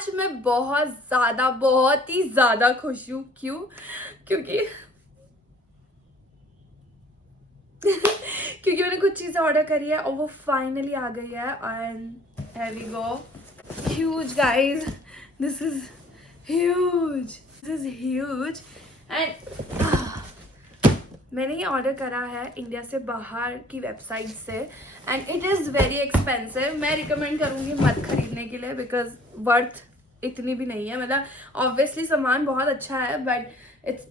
आज मैं बहुत ही ज़्यादा खुश हूँ। क्यों? क्योंकि क्योंकि मैंने कुछ चीज़ें ऑर्डर करी है और वो फाइनली आ गई है and here we go. Huge guys, this is huge and मैंने ये ऑर्डर करा है इंडिया से बाहर की वेबसाइट से and it is very expensive. मैं रिकमेंड करूँगी मत खरीदने के लिए बिकॉज वर्थ इतनी भी नहीं है। मतलब ऑब्वियसली सामान बहुत अच्छा है बट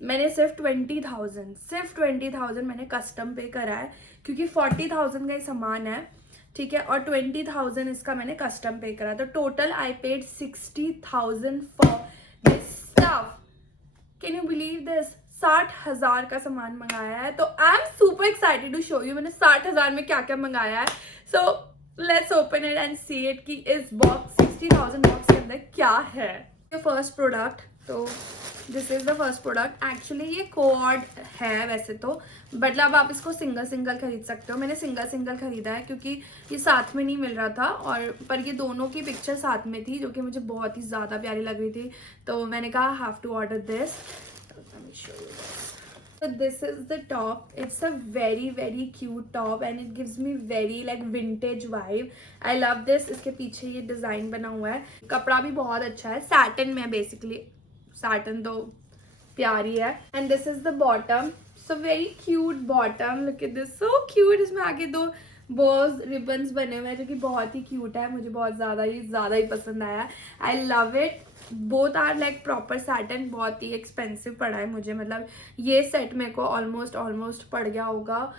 मैंने सिर्फ 20,000 मैंने कस्टम पे करा है क्योंकि 40,000 का ही सामान है, ठीक है, और 20,000 इसका मैंने कस्टम पे करा। तो total I paid 60,000 for this stuff. Can you believe this? 60,000 का सामान मंगाया है। तो I am super excited to show you मैंने 60,000 में क्या क्या मंगाया है। So let's open it and see it कि इस बॉक्स 60,000 बॉक्स के अंदर क्या है। फर्स्ट प्रोडक्ट, तो this is the first product. Actually ये कोऑर्ड है वैसे तो, मतलब आप इसको सिंगल सिंगल खरीद सकते हो। मैंने सिंगल सिंगल खरीदा है क्योंकि ये साथ में नहीं मिल रहा था, और पर ये दोनों की पिक्चर साथ में थी जो कि मुझे बहुत ही ज़्यादा प्यारी लग रही थी। तो मैंने कहा have to order this. So this is the top. It's a very cute top and it gives me very like vintage vibe. I love this. इसके पीछे ये डिजाइन बना हुआ है। कपड़ा भी बहुत अच्छा है, सैटिन में बेसिकली। सैटिन तो प्यारी है। And this is the bottom. So very cute bottom. Look at this, so cute. इसमें आगे दो बोज रिबन्स बने हुए हैं जो कि बहुत ही क्यूट है। मुझे बहुत ज़्यादा ही पसंद आया। I love it. Both are like proper satin. बहुत ही एक्सपेंसिव पड़ा है मुझे, मतलब ये सेट मेरे को ऑलमोस्ट पड़ गया होगा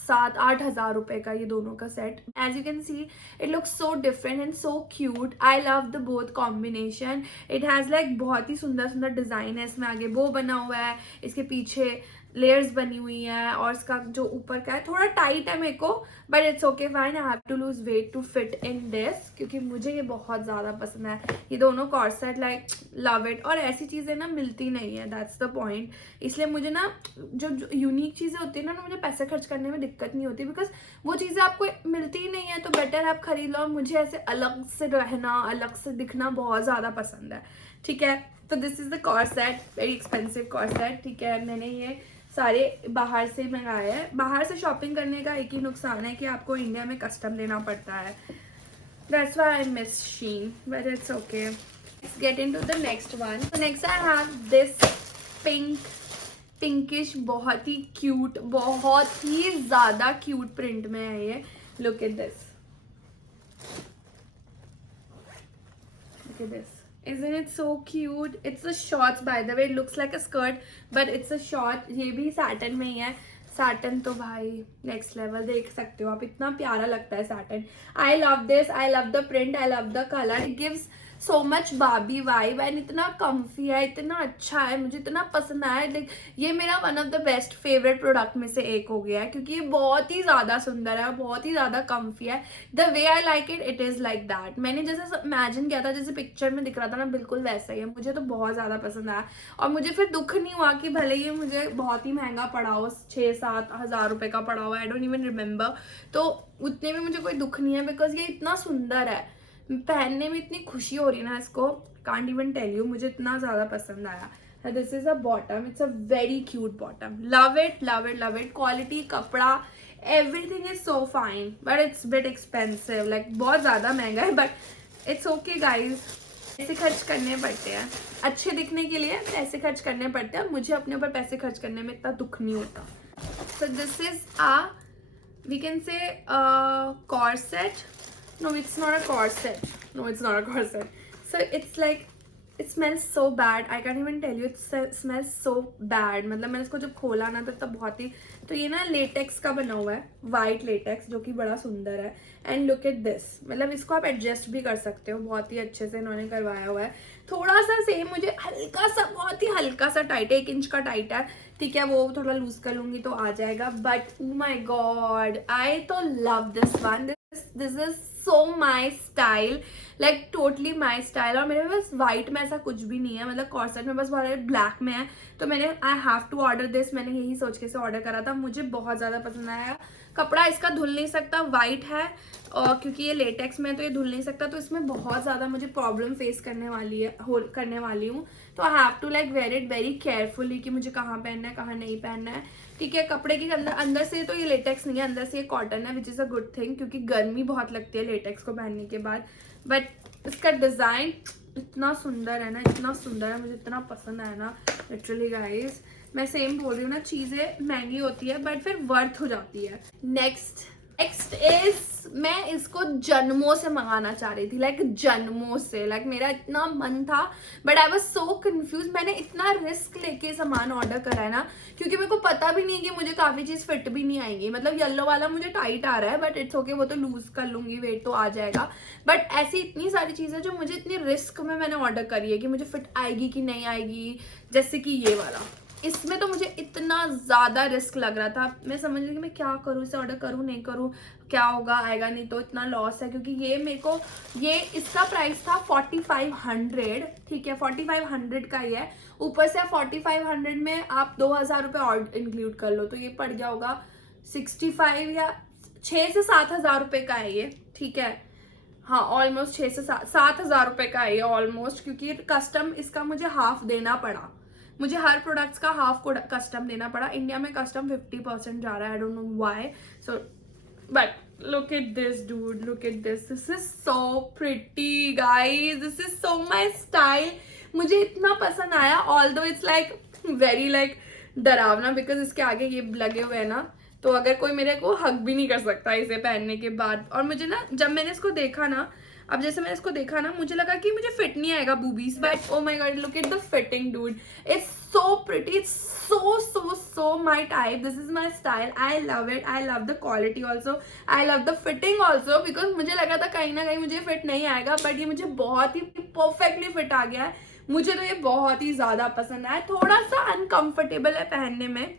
7-8 हज़ार रुपये का, ये दोनों का सेट। As you can see it looks so different and so cute. I love the both combination. It has like बहुत ही सुंदर डिज़ाइन है। इसमें आगे बो बना हुआ है, इसके पीछे लेयर्स बनी हुई है, और इसका जो ऊपर का है थोड़ा टाइट है मेरे को, but it's okay fine. I have to lose weight to fit in this क्योंकि मुझे ये बहुत ज़्यादा पसंद है। ये दोनों कॉर्सेट लाइक लव इट। और ऐसी चीज़ें ना मिलती नहीं है, दैट्स द पॉइंट। इसलिए मुझे ना जो यूनिक चीज़ें होती है ना, मुझे पैसे खर्च करने में दिक्कत नहीं होती बिकॉज वो चीज़ें आपको मिलती ही नहीं है। तो बेटर आप खरीद लो। और मुझे ऐसे अलग से रहना, अलग से दिखना बहुत ज़्यादा पसंद है, ठीक है। तो this is the corset, very expensive corset, ठीक है। मैंने ये सारे बाहर से मंगाए हैं। बाहर से शॉपिंग करने का एक ही नुकसान है कि आपको इंडिया में कस्टम लेना पड़ता है। That's why I miss Shein, but it's okay. Let's get into the next one. So next I have this pinkish, बहुत ही क्यूट, बहुत ही ज़्यादा क्यूट प्रिंट में है ये। Look at this, look at this. Isn't it so cute? It's a shorts by the way. It looks like a skirt but it's a short. ये भी satin में ही है। satin तो भाई next level, देख सकते हो आप, इतना प्यारा लगता है satin. I love this. I love the print. I love the color. It gives so much Barbie vibe and इतना comfy है, इतना अच्छा है, मुझे इतना पसंद आया। लाइक ये मेरा one of the best favourite product में से एक हो गया है क्योंकि ये बहुत ही ज़्यादा सुंदर है, बहुत ही ज़्यादा comfy है। The way I like it, it is like that. मैंने जैसे इमेजिन किया था, जैसे पिक्चर में दिख रहा था ना, बिल्कुल वैसा ही है। मुझे तो बहुत ज़्यादा पसंद आया और मुझे फिर दुख नहीं हुआ कि भले ही मुझे बहुत ही महंगा पड़ा हो, 6-7 हज़ार रुपये का पड़ा हुआ, आई डोंट इवन रिमेंबर। तो उतने में मुझे कोई दुख नहीं है बिकॉज ये इतना सुंदर है, पहनने में इतनी खुशी हो रही है ना इसको, कांट इवन टेल यू, मुझे इतना ज़्यादा पसंद आया। This is a bottom, it's a very cute bottom. Love it love it love it. Quality, कपड़ा, everything is so fine but it's bit expensive, like बहुत ज़्यादा महंगा है बट इट्स ओके गाइज। पैसे खर्च करने पड़ते हैं, अच्छे दिखने के लिए पैसे खर्च करने पड़ते हैं। मुझे अपने ऊपर पैसे खर्च करने में इतना दुख नहीं होता। सो this is we can say corset. No, it's not a corset. No, it's not a corset. So it's like, it smells so bad. I can't even tell you. It smells so bad. मतलब मैंने इसको जब खोला ना तो बहुत ही, तो ये ना लेटेक्स का बना हुआ है, वाइट लेटेक्स, जो कि बड़ा सुंदर है। एंड लुक एट दिस, मतलब इसको आप एडजस्ट भी कर सकते हो, बहुत ही अच्छे से इन्होंने करवाया हुआ है। थोड़ा सा सेम मुझे हल्का सा, बहुत ही हल्का सा टाइट है, 1 इंच का टाइट है, ठीक है। वो थोड़ा लूज कर लूंगी तो आ जाएगा। बट ओ माई गॉड, आई तो love this one. This is so my style, like totally my style. और मेरे पास व्हाइट में ऐसा कुछ भी नहीं है, मतलब कॉर्सेट में बस ब्लैक में है। तो मैंने I have to order this. मैंने यही सोच के से ऑर्डर करा था, मुझे बहुत ज़्यादा पसंद आया। कपड़ा इसका धुल नहीं सकता, वाइट है और क्योंकि ये लेटेक्स में है तो ये धुल नहीं सकता, तो इसमें बहुत ज़्यादा मुझे प्रॉब्लम फेस करने वाली हूँ। तो I have to like wear it very carefully कि मुझे कहाँ पहनना है कहाँ नहीं पहनना है। ठीक है, कपड़े के अंदर से तो ये लेटेक्स नहीं है, अंदर से ये कॉटन है, which is a good thing क्योंकि गर्मी बहुत लगती है लेटेक्स को पहनने के बाद। बट इसका डिज़ाइन इतना सुंदर है ना, इतना सुंदर है, मुझे इतना पसंद आया ना लिटरली गाइस। मैं सेम बोल रही हूँ ना, चीज़ें महंगी होती है बट फिर वर्थ हो जाती है। नेक्स्ट इज मैं इसको जन्मों से मंगाना चाह रही थी, लाइक जन्मों से, लाइक मेरा इतना मन था but I was so confuse. मैंने इतना रिस्क लेके सामान ऑर्डर करा है ना, क्योंकि मेरे को पता भी नहीं है कि मुझे काफ़ी चीज़ फिट भी नहीं आएंगी। मतलब येलो वाला मुझे टाइट आ रहा है बट इट्स ओके, वो तो लूज कर लूंगी, वेट तो आ जाएगा। बट ऐसी इतनी सारी चीज़ें जो मुझे इतनी रिस्क में मैंने ऑर्डर करी है कि मुझे फिट आएगी कि नहीं आएगी, जैसे कि ये वाला, इसमें तो मुझे इतना ज़्यादा रिस्क लग रहा था। मैं समझ रही कि मैं क्या करूँ, इसे ऑर्डर करूँ नहीं करूँ, क्या होगा आएगा नहीं, तो इतना लॉस है क्योंकि ये मेरे को इसका प्राइस था 4500। ठीक है, 4500 का ही है। ऊपर से 4500 में आप 2000 रुपये और इंक्लूड कर लो तो ये पड़ गया होगा 65 या 6 से 7000 रुपये का है ये। ठीक है, हाँ ऑलमोस्ट 6 से 7000 रुपये का है ये ऑलमोस्ट, क्योंकि कस्टम इसका मुझे हाफ देना पड़ा। मुझे हर प्रोडक्ट्स का हाफ कस्टम देना पड़ा। इंडिया में कस्टम 50% जा रहा है, आई don't know why. So but look at this dude, look at this is so pretty guys, this is so my style। मुझे इतना पसंद आया, although it's like very like डरावना बिकॉज इसके आगे ये लगे हुए हैं ना, तो अगर कोई मेरे को हग भी नहीं कर सकता इसे पहनने के बाद। और मुझे ना जब मैंने इसको देखा ना, अब जैसे मैंने इसको देखा ना, मुझे लगा कि मुझे फिट नहीं आएगा boobies, but oh my god look at the fitting dude, it's so pretty, it's so my type, this is my style, I love it, I love the quality also, I love the fitting also, because मुझे लगा था कहीं ना कहीं मुझे fit नहीं आएगा, but ये मुझे बहुत ही परफेक्टली फिट आ गया है। मुझे तो ये बहुत ही ज़्यादा पसंद आया। थोड़ा सा अनकंफर्टेबल है पहनने में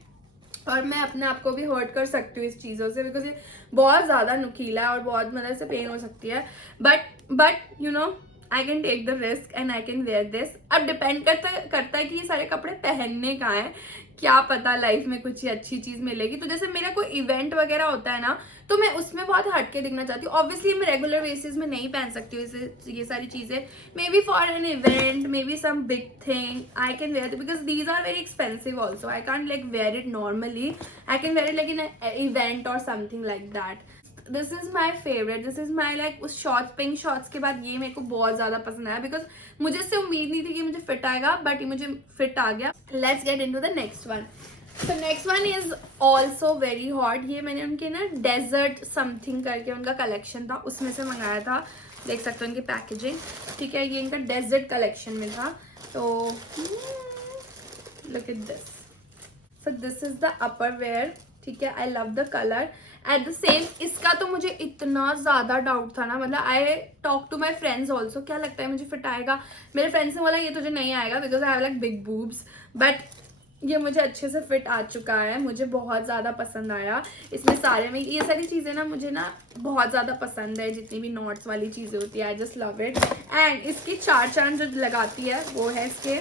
और मैं अपने आप को भी हर्ट कर सकती हूँ इस चीज़ों से, बिकॉज ये बहुत ज़्यादा नुकीला है और बहुत मतलब से पेन हो सकती है। But you know I can take the risk and I can wear this. अब डिपेंड करता है कि ये सारे कपड़े पहनने का है, क्या पता लाइफ में कुछ ही अच्छी चीज़ मिलेगी। तो जैसे मेरा कोई इवेंट वगैरह होता है ना, तो मैं उसमें बहुत हटके दिखना चाहती हूँ। ऑब्वियसली मैं रेगुलर बेसिस में नहीं पहन सकती हूँ ये सारी चीज़ें। Maybe for an event, maybe some big thing I can wear, because these are very expensive also. I can't like wear it normally, I can wear it like in event और something like that. This is my favourite, this is my like उस shorts, pink shorts के बाद ये मेरे को बहुत ज़्यादा पसंद आया, बिकॉज मुझे इससे उम्मीद नहीं थी कि मुझे फिट आएगा, बट ये मुझे फिट आ गया। Let's get into the next one. तो next one is also very hot. ये मैंने उनके ना डेजर्ट समथिंग करके उनका कलेक्शन था, उसमें से मंगाया था। देख सकते हो उनकी पैकेजिंग, ठीक है। ये इनका डेजर्ट कलेक्शन में था। तो look at this, so this is the upper wear, ठीक है। I love the colour at the same. इसका तो मुझे इतना ज़्यादा डाउट था ना, मतलब I talk to my friends also, क्या लगता है मुझे फिट आएगा। मेरे फ्रेंड्स ने बोला ये तुझे नहीं आएगा because I have like big boobs, but ये मुझे अच्छे से फिट आ चुका है। मुझे बहुत ज़्यादा पसंद आया। इसमें सारे में ये सारी चीज़ें ना मुझे ना बहुत ज़्यादा पसंद है, जितनी भी नॉट्स वाली चीज़ें होती है, I just love it. And इसकी चार चांद जो लगाती है वो है इसके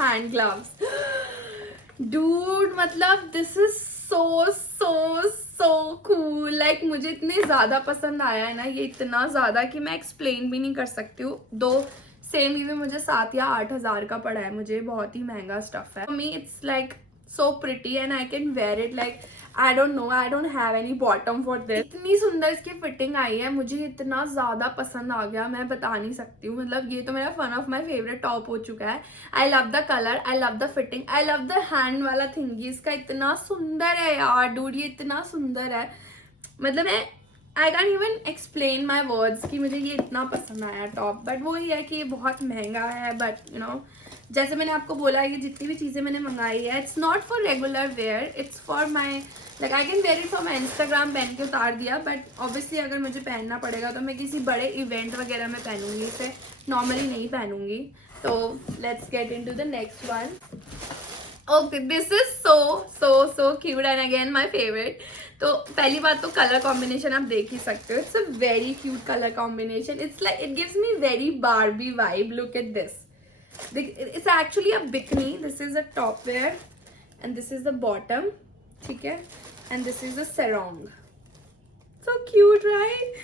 हैंड ग्लव्स। डूड मतलब this is so so so cool, like मुझे इतने ज़्यादा पसंद आया है ना ये, इतना ज़्यादा कि मैं एक्सप्लेन भी नहीं कर सकती हूँ। दो सेम ही में मुझे 7 या 8 हज़ार का पड़ा है, मुझे बहुत ही महंगा स्टफ है। Me it's like so pretty and I can wear it like I don't no, I don't have any bottom for this. इतनी सुंदर इसकी फिटिंग आई है, मुझे इतना ज़्यादा पसंद आ गया, मैं बता नहीं सकती हूँ। मतलब ये तो मेरा one of my favourite top हो चुका है। I love the colour, I love the fitting, I love the hand वाला थिंग। इसका इतना सुंदर है यार डूड, ये इतना सुंदर है, मतलब मैं I can even explain my words कि मुझे ये इतना पसंद आया टॉप। बट वो ही है कि ये बहुत महंगा है, बट यू नो जैसे मैंने आपको बोला, ये जितनी भी चीज़ें मैंने मंगाई है, it's not for regular wear, it's for my like I can wear it for my Instagram, पहन के उतार दिया। बट ऑब्वियसली अगर मुझे पहनना पड़ेगा तो मैं किसी बड़े इवेंट वगैरह में पहनूंगी, इसे नॉर्मली नहीं पहनूंगी। तो let's get into the next one. Okay, this is so so so cute and again my favourite. तो पहली बात तो कलर कॉम्बिनेशन आप देख ही सकते हो, it's a very cute colour combination. It's like it gives me very Barbie vibe. Look at this, it's actually a bikini, this is a top wear and this is the bottom, ठीक है, and this is the sarong, So cute, right?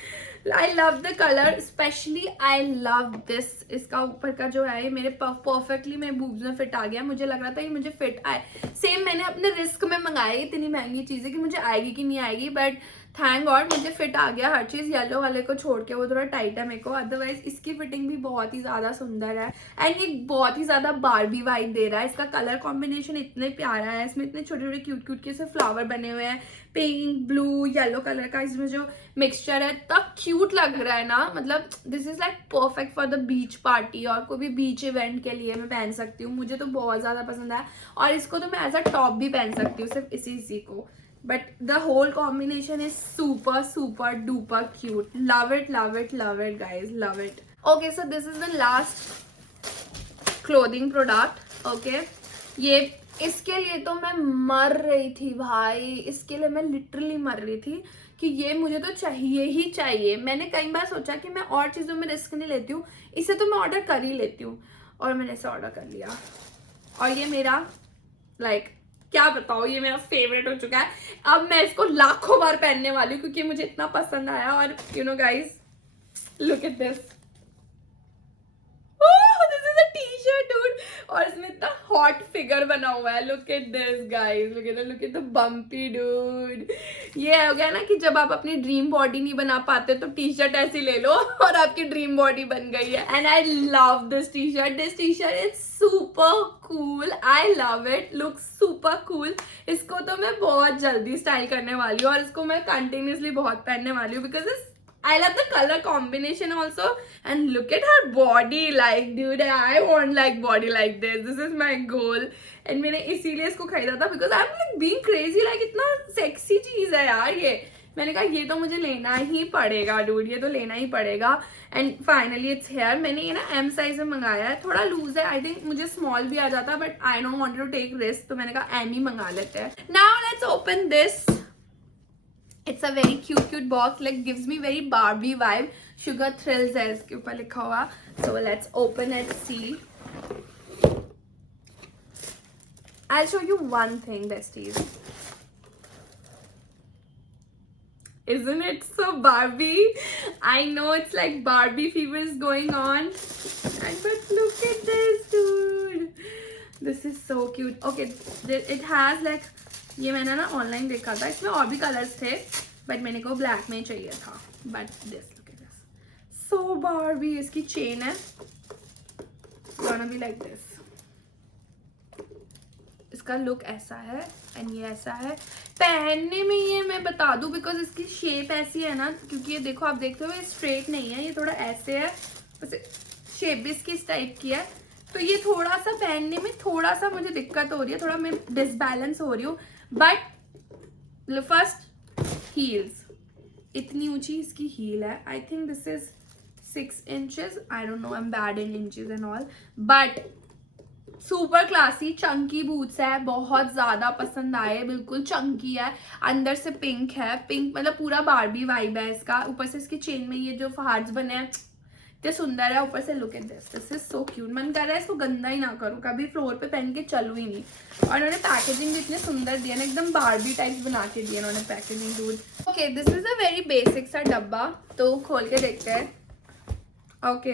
I love the color, especially I love this. इसका ऊपर का जो है मेरे perfectly मेरे boobs में फिट आ गया. मुझे लग रहा था कि मुझे फिट आए. सेम मैंने अपने रिस्क में मंगाई इतनी महंगी चीजें कि मुझे आएगी कि नहीं आएगी, बट थैंक गॉड मुझे फिट आ गया हर चीज. येलो वाले को छोड़ के वो थोड़ा टाइट है मेरे को, अदरवाइज इसकी फिटिंग भी बहुत ही ज्यादा सुंदर है. एंड ये बहुत ही ज्यादा बार्बी वाइब दे रहा है. इसका कलर कॉम्बिनेशन इतने प्यारा है. इसमें इतने छोटे छोटे क्यूट क्यूट के से फ्लावर बने हुए हैं. पिंक, ब्लू, येलो कलर का इसमें जो मिक्सचर है तब क्यूट लग रहा है ना. मतलब this is like perfect for the beach party और कोई भी बीच इवेंट के लिए मैं पहन सकती हूँ. मुझे तो बहुत ज्यादा पसंद है और इसको तो मैं एज अ टॉप भी पहन सकती हूँ सिर्फ इसी को. But the whole combination is super duper cute. Love it guys, love it. Okay, so this is the last clothing product. Okay, ये इसके लिए तो मैं मर रही थी भाई. इसके लिए मैं लिटरली मर रही थी कि ये मुझे तो चाहिए ही चाहिए. मैंने कई बार सोचा कि मैं और चीज़ों में रिस्क नहीं लेती हूँ, इसे तो मैं ऑर्डर कर ही लेती हूँ. और मैंने इसे ऑर्डर कर लिया और ये मेरा क्या बताओ, ये मेरा फेवरेट हो चुका है. अब मैं इसको लाखों बार पहनने वाली हूँ क्योंकि मुझे इतना पसंद आया. और you know guys, look at this. This is a t shirt dude और इसमें इतना हॉट फिगर बना हुआ है. Look at this guys, look at the bumpy dude. ये हो गया ना कि जब आप अपनी ड्रीम बॉडी नहीं बना पाते तो टी शर्ट ऐसी ले लो और आपकी ड्रीम बॉडी बन गई है. And I love this T shirt. This T shirt is super cool. I love it. Look super cool. इसको तो मैं बहुत जल्दी स्टाइल करने वाली हूँ और इसको मैं कंटिन्यूसली बहुत पहनने वाली हूँ because I love the color combination also, and look at her body. Like, dude, I want like body like this. This is my goal. And मैंने इसीलिए इसको खरीदा था because I'm like being crazy. Like इतना sexy चीज है यार ये. मैंने कहा ये तो मुझे लेना ही पड़ेगा dude. ये तो लेना ही पड़ेगा. And finally it's here. मैंने ये ना M size में मंगाया है. थोड़ा लूज है. I think मुझे small भी आ जाता but I don't want to take risk. तो मैंने कहा M ही मंगा लेते हैं. Now let's open this. It's a very cute box, like gives me very Barbie vibe. Sugar Thrills है इसके ऊपर लिखा हुआ. So let's open it, see. I'll show you one thing, besties. Isn't it so Barbie? I know it's like Barbie fever is going on. But look at this, dude. This is so cute. Okay, it has like, ये मैंने ना online देखा था. इसमें और भी colours थे but मैंने को ब्लैक में चाहिए था. But this, look at this, so Barbie. इसकी चेन है, गोना बी लाइक दिस. इसका लुक ऐसा है एंड ये ऐसा है. पहनने में ये मैं बता दूं बिकॉज इसकी शेप ऐसी है ना, क्योंकि ये देखो आप देखते हो ये स्ट्रेट नहीं है, ये थोड़ा ऐसे है. शेप भी इसकी इस टाइप की है. तो ये थोड़ा सा पहनने में थोड़ा सा मुझे दिक्कत हो रही है, थोड़ा मैं डिसबैलेंस हो रही हूँ. बट फर्स्ट हील्स, इतनी ऊंची इसकी हील है. I think this is 6 inches. I don't no, I am bad in inches and all. But super classy Chunky boots है. बहुत ज्यादा पसंद आए. बिल्कुल चंकी है, अंदर से पिंक है. पिंक मतलब पूरा बार्बी वाइब है इसका. ऊपर से इसकी चेन में ये जो हार्ट्स बने हैं इतने सुंदर है. ऊपर से look at this. This is so cute. मन कर रहा है इसको गंदा ही ना करूँ, कभी फ्लोर पे पहन के चलूँ ही नहीं. और इन्होंने पैकेजिंग भी इतने सुंदर दिया ना, एकदम बार्बी टाइप बना के दिया इन्होंने पैकेजिंग. दूध. Okay, this is a very basic सा डब्बा. तो खोल के देखते हैं. ओके,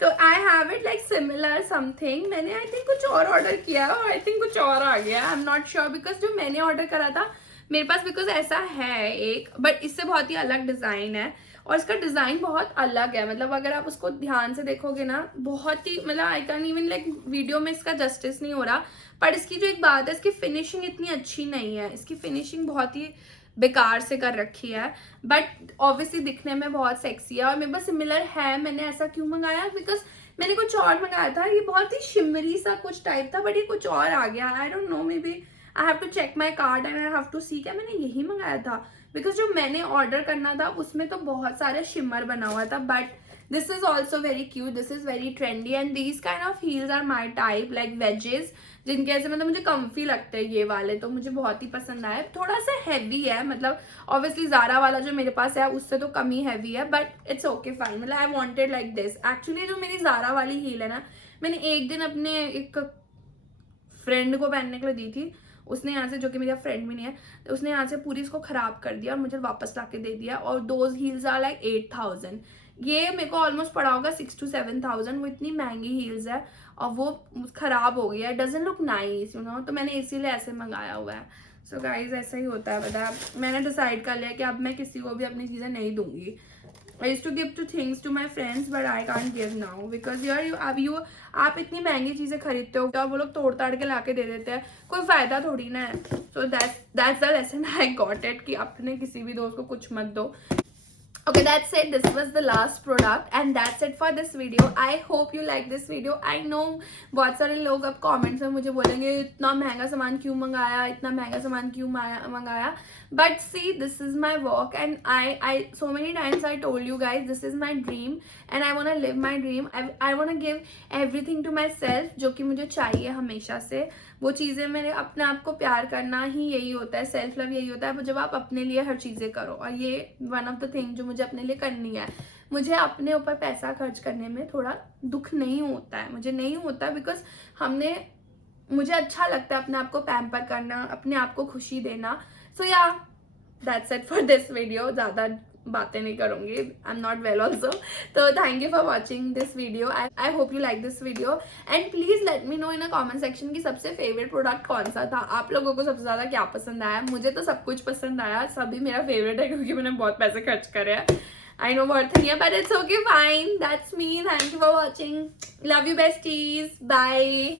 तो I have it like similar something. मैंने आई थिंक कुछ और ऑर्डर किया और आई थिंक कुछ और आ गया. आई एम नॉट श्योर बिकॉज जो मैंने ऑर्डर करा था मेरे पास बिकॉज ऐसा है एक, बट इससे बहुत ही अलग डिज़ाइन है. और इसका डिज़ाइन बहुत अलग है. मतलब अगर आप उसको ध्यान से देखोगे ना, बहुत ही मतलब I can even like video में इसका जस्टिस नहीं हो रहा. पर इसकी जो एक बात है, इसकी फिनिशिंग इतनी अच्छी नहीं है. इसकी फिनिशिंग बहुत ही बेकार से कर रखी है. बट ऑब्वियसली दिखने में बहुत सेक्सी है. और मेरे पास सिमिलर है. मैंने ऐसा क्यों मंगाया, बिकॉज मैंने कुछ और मंगाया था. ये बहुत ही शिमरी सा कुछ टाइप था बट ये कुछ और आ गया. I don't know, maybe I have to check my card and I have to see. क्या मैंने यही मंगाया था? बिकॉज जो मैंने ऑर्डर करना था उसमें तो बहुत सारे शिमर बना हुआ था. But this is also very cute. This is very trendy and these kind of heels are my type, like wedges, जिनके ऐसे मतलब मुझे कम्फी लगते हैं ये वाले. तो मुझे बहुत ही पसंद आए. थोड़ा सा हैवी है, मतलब ऑब्वियसली ज़ारा वाला जो मेरे पास है उससे तो कम ही हैवी है. But it's okay fine. मतलब I wanted like this. Actually जो मेरी ज़ारा वाली हील है ना, मैंने एक दिन अपने एक फ्रेंड को पहनने के लिए दी थी. उसने यहाँ से, जो कि मेरा फ्रेंड भी नहीं है, तो उसने यहाँ से पूरी इसको ख़राब कर दिया और मुझे वापस ला के दे दिया। और दोज हील्स आर लाइक 8,000। ये मेरे को ऑलमोस्ट पड़ा होगा 6 to 7,000। वो इतनी महंगी हील्स है और वो ख़राब हो गई है, doesn't look nice you know. तो मैंने इसीलिए ऐसे मंगाया हुआ है। सो गाइज ऐसा ही होता है, पता है। मैंने डिसाइड कर लिया कि अब मैं किसी को भी अपनी चीज़ें नहीं दूंगी। I used to give to things to my friends, but I can't give now because आप इतनी महंगी चीज़ें खरीदते हो और वो लोग तोड़ ताड़ के ला के दे देते हैं, कोई फ़ायदा थोड़ी ना है। So that's the lesson I got it कि अपने किसी भी दोस्त को कुछ मत दो। Okay, that's it. This was the last product and that's it for this video. I hope you like this video. I know बहुत सारे लोग अब comments में मुझे बोलेंगे इतना महंगा सामान क्यों मंगाया, इतना महंगा सामान क्यों मंगाया। But see, this is my work and I so many times I told you guys this is my dream and I want to live my dream. I want to give everything to myself जो कि मुझे चाहिए हमेशा से। वो चीज़ें, मैंने अपने आप को प्यार करना ही यही होता है, सेल्फ लव यही होता है जब आप अपने लिए हर चीज़ें करो। और ये वन ऑफ द थिंग जो मुझे अपने लिए करनी है। मुझे अपने ऊपर पैसा खर्च करने में थोड़ा दुख नहीं होता है, मुझे नहीं होता बिकॉज मुझे अच्छा लगता है अपने आप को पैम्पर करना, अपने आप को खुशी देना। सो या that's it for this video. ज़्यादा बातें नहीं करूंगी, I am not well also. तो thank you for watching this video. I hope you like this video and please let me know in a comment section की सबसे favourite product कौन सा था, आप लोगों को सबसे ज्यादा क्या पसंद आया। मुझे तो सब कुछ पसंद आया, सभी मेरा फेवरेट है क्योंकि मैंने बहुत पैसे खर्च करे हैं। आई नो वर्थ नहीं है but it's okay fine, that's me. Thank you for watching, love you besties, bye.